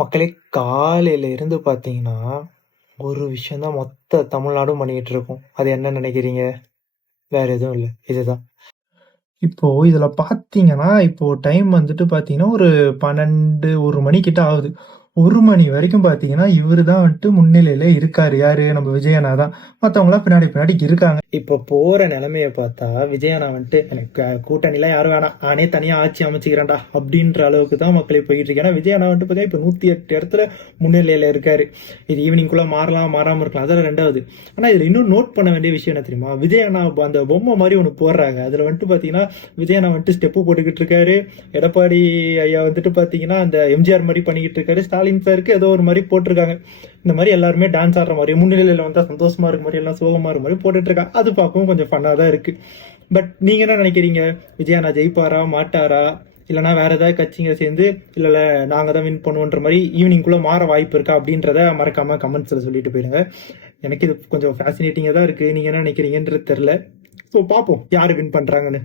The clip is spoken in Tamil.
மக்களே காலையில இருந்து பார்த்தீங்கன்னா, ஒரு விஷயம் தான் மொத்த தமிழ்நாடும் பண்ணிக்கிட்டு இருக்கும். அது என்ன நினைக்கிறீங்க? வேற எதுவும் இல்ல. இதுதான். இப்போ இதுல பார்த்தீங்கன்னா, இப்போ டைம் வந்துட்டு பார்த்தீங்கன்னா, ஒரு 12, 1 மணி கிட்ட ஆகுது. 1 மணி வரைக்கும் பார்த்தீங்கன்னா, இவரு தான் வந்துட்டு முன்னிலையில இருக்காரு. யாரு? நம்ம விஜய் அண்ணா தான். மத்தவங்கலாம் பின்னாடி பின்னாடி இருக்காங்க. இப்போ போற நிலைமைய பார்த்தா, விஜய் அண்ணா வந்துட்டு எனக்கு கூட்டணிலாம் யாரும் வேணாம். நானே தனியா ஆட்சி அமைச்சுக்கிறேன்டா அப்படின்ற அளவுக்கு தான் மக்களே போயிட்டு இருக்கு. ஏன்னா விஜய் அண்ணா வந்துட்டு பார்த்தீங்கன்னா, இப்போ 108 இடத்துல முன்னிலையில இருக்காரு. இது ஈவினிங்குள்ள மாறலாம், மாறாம இருக்கலாம். அதெல்லாம் 2வது. ஆனா இதுல இன்னும் நோட் பண்ண வேண்டிய விஷயம் என்ன தெரியுமா? விஜய் அண்ணா அந்த பொம்மை மாதிரி ஒண்ணு போடுறாங்க. அதுல வந்துட்டு பார்த்தீங்கன்னா, விஜய் அண்ணா வந்துட்டு ஸ்டெப்பு போட்டுக்கிட்டு இருக்காரு. எடப்பாடி ஐயா வந்துட்டு பார்த்தீங்கன்னா, அந்த எம்ஜிஆர் மாதிரி பண்ணிக்கிட்டு இருக்காரு. ஸ்டாலின் சாருக்கு ஏதோ ஒரு மாதிரி போட்டிருக்காங்க. இந்த மாதிரி எல்லாருமே டான்ஸ் ஆடுற மாதிரி, முன்னிலையில வந்தா சந்தோஷமா இருக்க மாதிரி, எல்லாம் சோகமா இருக்க மாதிரி போட்டுட்டு இருக்காங்க. அது பார்க்கவும் கொஞ்சம் ஃபன்னா தான் இருக்கு. பட் நீங்க என்ன நினைக்கிறீங்க? விஜய் அண்ணா ஜெயிப்பாரா, மாட்டாரா? இல்லைனா வேற ஏதாவது கட்சிங்க சேர்ந்து இல்ல நாங்க தான் வின் பண்ணுவோன்ற மாதிரி ஈவினிங்குள்ள மாற வாய்ப்பு இருக்கா அப்படின்றத மறக்காம கமெண்ட்ஸ்ல சொல்லிட்டு போயிருங்க. எனக்கு இது கொஞ்சம் ஃபேசினேட்டிங்கா தான் இருக்கு. நீங்க என்ன நினைக்கிறீங்கன்றது தெரியல. ஸோ பார்ப்போம் யாரு வின் பண்றாங்கன்னு.